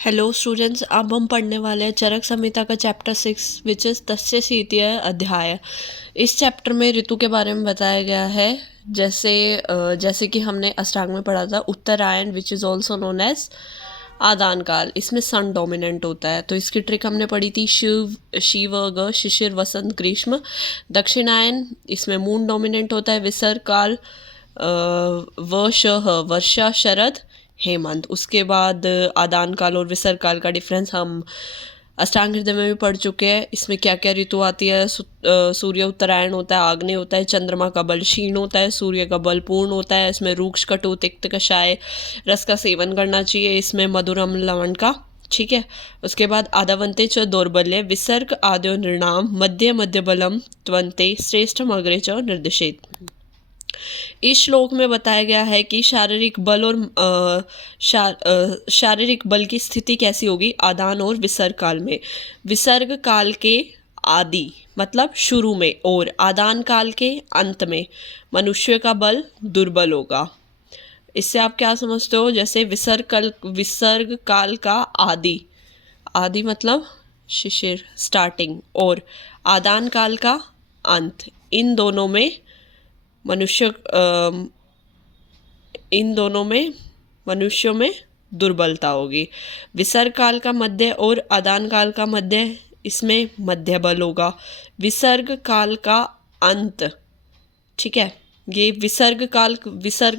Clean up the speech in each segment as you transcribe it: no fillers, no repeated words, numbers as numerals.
Hello students, अब हम पढ़ने वाले हैं चरक संहिता का चैप्टर 6 विच इज़ तस्य शीतीय अध्याय। इस चैप्टर में ऋतु के बारे में बताया गया है। जैसे कि हमने अष्टांग में पढ़ा था Uttarayan which is also known as आदान काल। इसमें सन डोमिनेंट होता है, तो इसकी ट्रिक हमने पढ़ी थी शिव ग शिशिर वसंत ग्रीष्म। दक्षिणायन, इसमें मून डोमिनेंट होता है। विसर्ग काल वर्षा शरद हेमंत। उसके बाद आदान काल और विसर्ग काल का डिफरेंस हम अष्टांग हृदय में भी पढ़ चुके हैं। इसमें क्या क्या ऋतु आती है। सूर्य उत्तरायण होता है, आग्नेय होता है, चंद्रमा का बल क्षीण होता है, सूर्य का बल पूर्ण होता है। इसमें रूक्ष कटु तिक्त कषाय रस का सेवन करना चाहिए। इसमें मधुर अम्ल लवण का, ठीक है। उसके बाद आदावंते च दौर्बल्य विसर्ग आद्यो नृणाम मध्य मध्य बलम त्वंते श्रेष्ठम अग्रे च निर्दिशेत। इस श्लोक में बताया गया है कि शारीरिक बल और शारीरिक बल की स्थिति कैसी होगी आदान और विसर्ग काल में। विसर्ग काल के आदि मतलब शुरू में और आदान काल के अंत में मनुष्य का बल दुर्बल होगा। इससे आप क्या समझते हो? जैसे विसर्ग काल का आदि मतलब शिशिर स्टार्टिंग, और आदान काल का अंत, इन दोनों में मनुष्यों में दुर्बलता होगी। विसर्ग काल का मध्य और आदान काल का मध्य, इसमें मध्य बल होगा। विसर्ग काल का अंत, ठीक है, ये विसर्ग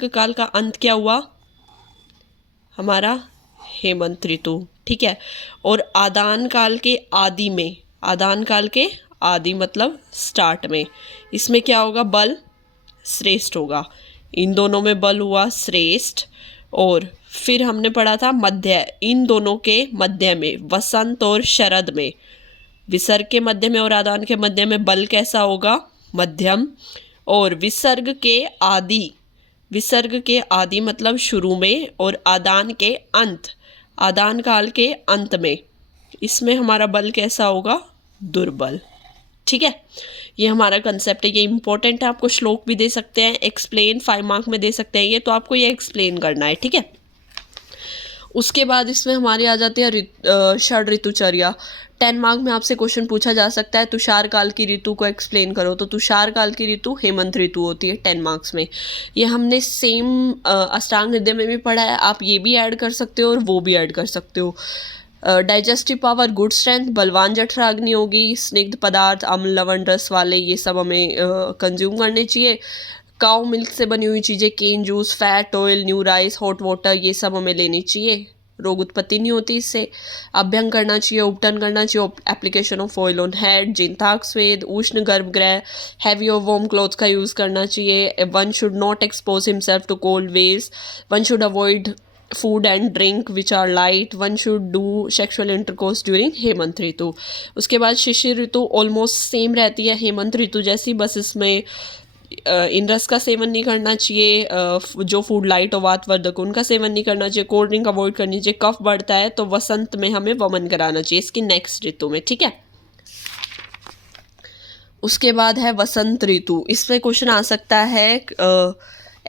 काल का अंत क्या हुआ हमारा? हेमंत ऋतु, ठीक है। और आदान काल के आदि मतलब स्टार्ट में, इसमें क्या होगा? बल श्रेष्ठ होगा। इन दोनों में बल हुआ श्रेष्ठ। और फिर हमने पढ़ा था मध्य, इन दोनों के मध्य में वसंत और शरद में, विसर्ग के मध्य में और आदान के मध्य में बल कैसा होगा? मध्यम। और विसर्ग के आदि मतलब शुरू में, और आदान काल के अंत में, इसमें हमारा बल कैसा होगा? दुर्बल, ठीक है। ये हमारा कंसेप्ट है, ये इंपॉर्टेंट है। आपको श्लोक भी दे सकते हैं, एक्सप्लेन 5 मार्क में दे सकते हैं ये, तो आपको ये एक्सप्लेन करना है, ठीक है। उसके बाद इसमें हमारी आ जाती है षड ऋतुचर्या। 10 मार्क में आपसे क्वेश्चन पूछा जा सकता है तुषार काल की ऋतु को एक्सप्लेन करो, तो तुषार काल की ऋतु हेमंत ऋतु होती है 10 मार्क्स में। ये हमने सेम अष्टांग हृदय में भी पढ़ा है, आप ये भी ऐड कर सकते हो और वो भी ऐड कर सकते हो। डाइजेस्टिव पावर, गुड स्ट्रेंथ, बलवान जठराग्नि होगी, स्निग्ध पदार्थ, अम्ल लवण रस वाले, ये सब हमें कंज्यूम करने चाहिए। काउ मिल्क से बनी हुई चीज़ें, cane juice, fat oil, new rice, hot water, ये सब हमें लेनी चाहिए। रोग उत्पत्ति नहीं होती इससे। अभ्यंग करना चाहिए, उपटन करना चाहिए, application of oil on head, जिंताक स्वेद, उष्ण गर्भगृह, हैवी और वार्म क्लॉथ्स का यूज़ करना चाहिए। One should not expose himself to cold waves, one should avoid food and drink which are light, one should do sexual intercourse during हेमंत ऋतु। उसके बाद शिशिर ऋतु ऑलमोस्ट सेम रहती है हेमंत ऋतु जैसी, बस इसमें इन रस का सेवन नहीं करना चाहिए, जो फूड लाइट और वातवर्धक उनका सेवन नहीं करना चाहिए, कोल्ड ड्रिंक अवॉइड करनी चाहिए। कफ बढ़ता है तो वसंत में हमें वमन कराना चाहिए, इसकी नेक्स्ट ऋतु में, ठीक है। उसके बाद है वसंत ऋतु। इसमें क्वेश्चन आ सकता है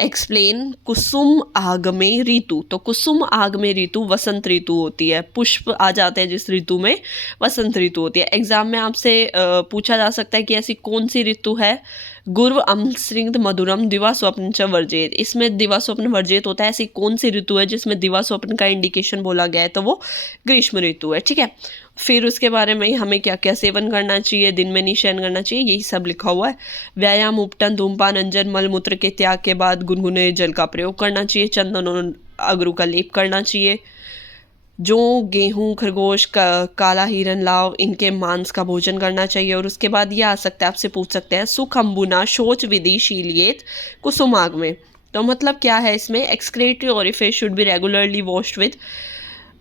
एक्सप्लेन कुसुम आगमे ऋतु। तो कुसुम आगमे ऋतु वसंत ऋतु होती है, पुष्प आ जाते हैं जिस ऋतु में, वसंत ऋतु होती है। एग्जाम में आपसे पूछा जा सकता है कि ऐसी कौन सी ऋतु है? गुर्व अम्ल स्निग्ध मधुरम दिवा स्वप्न च वर्जेत। इसमें दिवा स्वप्न वर्जेत होता है। ऐसी कौन सी ऋतु है जिसमें दिवा स्वप्न का इंडिकेशन बोला गया है? तो वो ग्रीष्म ऋतु है, ठीक है। फिर उसके बारे में हमें क्या क्या सेवन करना चाहिए, दिन में नहीं शयन करना चाहिए, यही सब लिखा हुआ है। व्यायाम, उपटन, धूमपान, अंजन, मलमूत्र के त्याग के बाद गुनगुने जल का प्रयोग करना चाहिए। चंदन और अगरू का लेप करना चाहिए। जो गेहूँ, खरगोश, काला हिरन, लाव, इनके मांस का भोजन करना चाहिए। और उसके बाद ये आ सकता है, आपसे पूछ सकते हैं सुख अम्बुना शौच विधि शीलियत कुसुमाग में। तो मतलब क्या है इसमें? Excretory orifice should be regularly washed with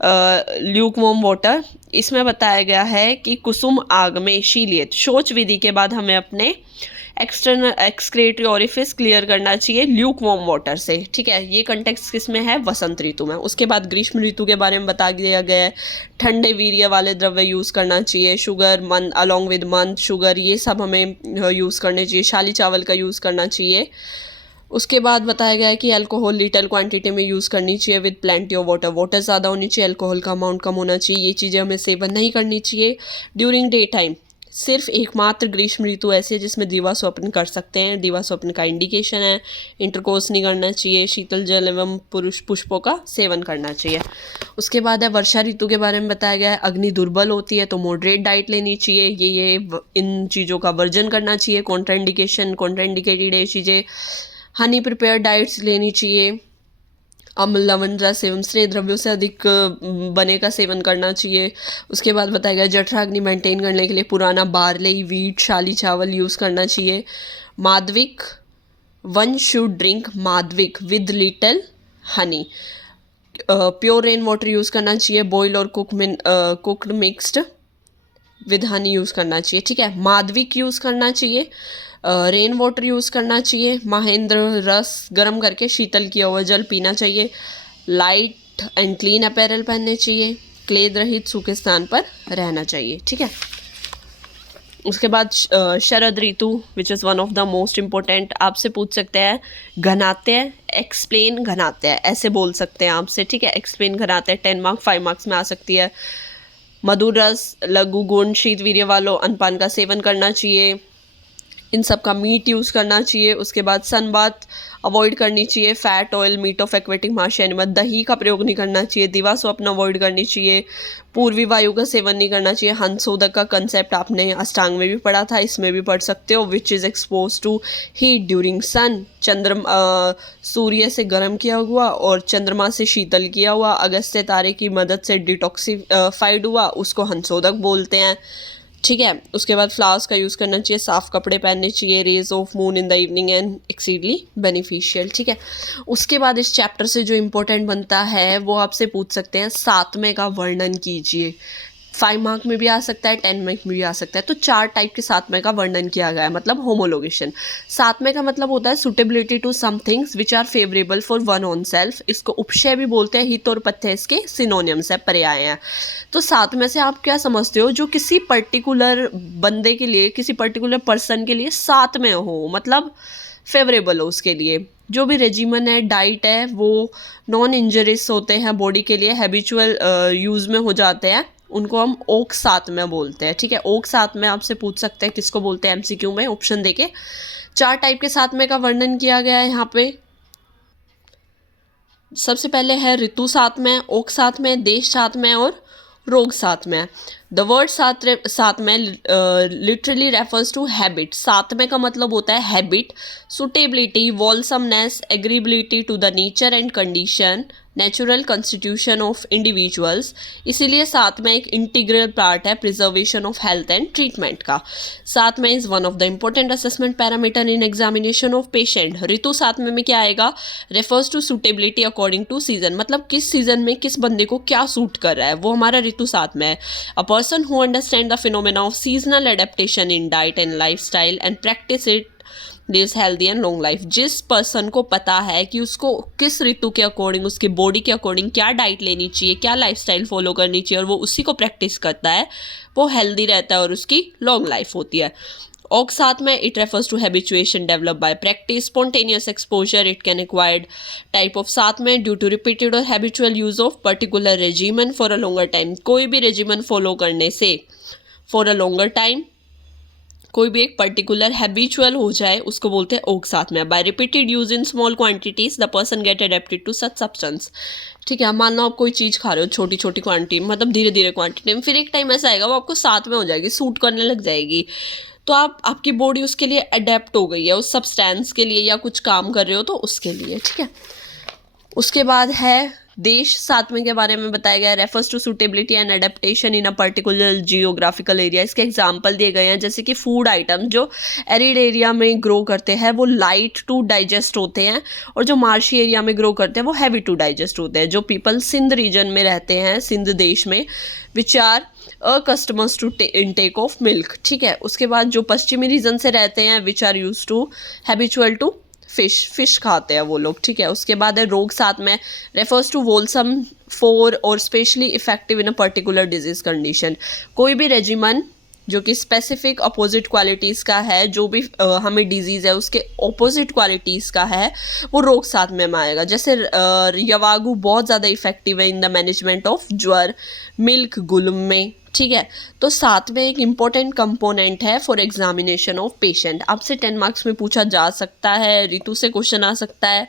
lukewarm water. इसमें बताया गया है कि कुसुम आग में शीलियत शौच विधि के बाद हमें अपने एक्सटर्नल एक्सक्रीटरी ओरिफिस क्लियर करना चाहिए ल्यूकवार्म वाटर से, ठीक है। ये कंटेक्स्ट किस में है? वसंत ऋतु में। उसके बाद ग्रीष्म ऋतु के बारे में बता दिया गया है। ठंडे वीर्य वाले द्रव्य यूज़ करना चाहिए। शुगर, मंद अलॉन्ग विद मंद शुगर, ये सब हमें यूज़ करने चाहिए। शाली चावल का यूज़ करना चाहिए। उसके बाद बताया गया है कि अल्कोहल लिटल क्वांटिटी में यूज़ करनी चाहिए with plenty of water, water ज़्यादा होनी चाहिए, अल्कोहल का अमाउंट कम होना चाहिए। ये चीज़ें हमें सेवन नहीं करनी चाहिए ड्यूरिंग डे टाइम। सिर्फ एकमात्र ग्रीष्म ऋतु ऐसी है जिसमें दिवा स्वप्न कर सकते हैं, दिवा स्वप्न का इंडिकेशन है। इंटरकोर्स नहीं करना चाहिए, शीतल जल एवं पुरुष पुष्पों का सेवन करना चाहिए। उसके बाद है वर्षा ऋतु के बारे में बताया गया है, अग्नि दुर्बल होती है तो मॉडरेट डाइट लेनी चाहिए। इन चीज़ों का वर्जन करना चाहिए। कॉन्ट्राइंडिकेटेड है चीज़ें, हनी प्रिपेयर डाइट्स लेनी चाहिए। अम्ल लवण रस एवं स्नेह द्रव्यों से अधिक बने का सेवन करना चाहिए। उसके बाद बताया गया जठराग्नि मेंटेन करने के लिए पुराना बार्ले, वीट, शाली चावल यूज़ करना चाहिए। माधविक, वन शुड ड्रिंक माधविक with little honey. Pure rain water use करना चाहिए। बॉयल और cooked mixed with honey use करना चाहिए। ठीक है, माधविक यूज़ करना चाहिए, रेन वाटर यूज़ करना चाहिए। महेंद्र रस गर्म करके शीतल किया हुआ जल पीना चाहिए। लाइट एंड क्लीन अपैरल पहनने चाहिए। क्लेद रहित सूखे स्थान पर रहना चाहिए। ठीक है, उसके बाद शरद ऋतु which is one of the most important. आपसे पूछ सकते हैं घनात्य एक्सप्लेन घनात्य, ऐसे बोल सकते हैं आपसे। ठीक है, एक्सप्लेन घनात्य 10 मार्क्स 5 मार्क्स में आ सकती है। मधुर रस, लघु गुण, शीत वीर्य वालों अनपान का सेवन करना चाहिए। इन सब का मीट यूज़ करना चाहिए। उसके बाद सनबाथ अवॉइड करनी चाहिए। Fat oil, meat of aquatic marshy animal, दही का प्रयोग नहीं करना चाहिए। दिवा स्वप्न अवॉइड करनी चाहिए। पूर्वी वायु का सेवन नहीं करना चाहिए। हंसोदक का कंसेप्ट आपने अष्टांग में भी पढ़ा था, इसमें भी पढ़ सकते हो। Which is expose to heat during sun, सूर्य से गर्म किया हुआ और चंद्रमा से शीतल किया हुआ, अगस्त्य तारे की मदद से डिटॉक्सीफाइड हुआ, उसको हंसोदक बोलते हैं। ठीक है, उसके बाद फ्लावर्स का यूज़ करना चाहिए। साफ कपड़े पहनने चाहिए। Rays of moon in the evening and exceedingly beneficial. ठीक है, उसके बाद इस चैप्टर से जो इम्पोर्टेंट बनता है वो आपसे पूछ सकते हैं सातवें का वर्णन कीजिए। 5 मार्क में भी आ सकता है, 10 मार्क में भी आ सकता है। तो 4 टाइप के सातवें का वर्णन किया गया है, मतलब होमोलोगेशन। सातवें का मतलब होता है suitability to some things which are favourable for one on self. इसको उपशय भी बोलते हैं। हित और पथ्य इसके सिनोनियम्स है, पर्याय हैं। तो सात में से आप क्या समझते हो जो किसी पर्टिकुलर बंदे के लिए, किसी पर्टिकुलर पर्सन के लिए साथ में हो, मतलब फेवरेबल हो उसके लिए। जो भी रेजिमन है, डाइट है, वो नॉन इंजरियस होते हैं बॉडी के लिए, हैबिचुअल यूज़ में हो जाते हैं, उनको हम ओक सात में बोलते हैं। ठीक है, ओक सात में आपसे पूछ सकते हैं किसको बोलते हैं एमसीक्यू में, ऑप्शन देके। 4 टाइप के सात में का वर्णन किया गया है यहाँ पे। सबसे पहले है ऋतु सात में, ओक सात में, देश सात में और रोग सात में। द वर्ड सात में लिटरली रेफर्स टू हैबिट। सात में का मतलब होता है habit, suitability, wholesomeness, agreeability to the nature and condition, natural constitution of individuals. इसीलिए साथ में एक इंटीग्रल पार्ट है preservation of health and treatment का। साथ में is one of the important assessment parameter in examination of patient. ऋतु साथ में क्या आएगा, refers to suitability according to season, मतलब किस सीजन में किस बंदे को क्या सूट कर रहा है, वो हमारा ऋतु साथ में है। A person who understand the phenomena of seasonal adaptation in diet and life style and practice it lives healthy and long life. जिस पर्सन को पता है कि उसको किस ऋतु के अकॉर्डिंग, उसके बॉडी के अकॉर्डिंग क्या डाइट लेनी चाहिए, क्या लाइफस्टाइल फॉलो करनी चाहिए, और वो उसी को प्रैक्टिस करता है, वो हेल्दी रहता है और उसकी लॉन्ग लाइफ होती है। ऑक साथ में it refers to habituation develop by practice, spontaneous exposure it can acquired type of साथ में ड्यू टू रिपीटेड और habitual use of particular regimen for a longer time. कोई भी रेजिमन फॉलो करने से फॉर अ लॉन्गर टाइम, कोई भी एक पर्टिकुलर हैबिचुअल हो जाए, उसको बोलते हैं ओक साथ में। By repeated use in small quantities the person get adapted to such substance. ठीक है, मान लो आप कोई चीज़ खा रहे हो छोटी छोटी क्वांटिटी, मतलब धीरे धीरे क्वांटिटी में, फिर एक टाइम ऐसा आएगा वो आपको साथ में हो जाएगी, सूट करने लग जाएगी, तो आपकी बॉडी उसके लिए अडेप्ट हो गई है, उस सब्सटेंस के लिए, या कुछ काम कर रहे हो तो उसके लिए। ठीक है, उसके बाद है देश सातवें के बारे में बताया गया, refers to suitability and adaptation in a particular geographical area. इसके एग्जांपल दिए गए हैं, जैसे कि फूड आइटम जो एरिड एरिया में ग्रो करते हैं वो लाइट टू डाइजेस्ट होते हैं, और जो मार्शी एरिया में ग्रो करते हैं वो हैवी टू डाइजेस्ट होते हैं। जो पीपल सिंध रीजन में रहते हैं, सिंध देश में, which are customers to intake of milk. ठीक है, उसके बाद जो पश्चिमी रीजन से रहते हैं, which are use to habitual to fish खाते हैं वो लोग। ठीक है, उसके बाद है रोग साथ में, रेफर्स टू वोलसम फॉर और specially effective in a particular disease condition. कोई भी रेजिमन जो कि स्पेसिफिक अपोजिट क्वालिटीज़ का है, जो भी हमें डिजीज़ है उसके ऑपोजिट क्वालिटीज़ का है, वो रोग साथ में आएगा। जैसे यवागु बहुत ज़्यादा इफेक्टिव है इन द मैनेजमेंट ऑफ ज्वर, मिल्क गुलम में, ठीक है। तो साथ में एक इम्पॉर्टेंट कंपोनेंट है फॉर एग्जामिनेशन ऑफ पेशेंट। आपसे 10 मार्क्स में पूछा जा सकता है, ऋतु से क्वेश्चन आ सकता है,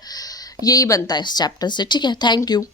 यही बनता है इस चैप्टर से, ठीक है। Thank you.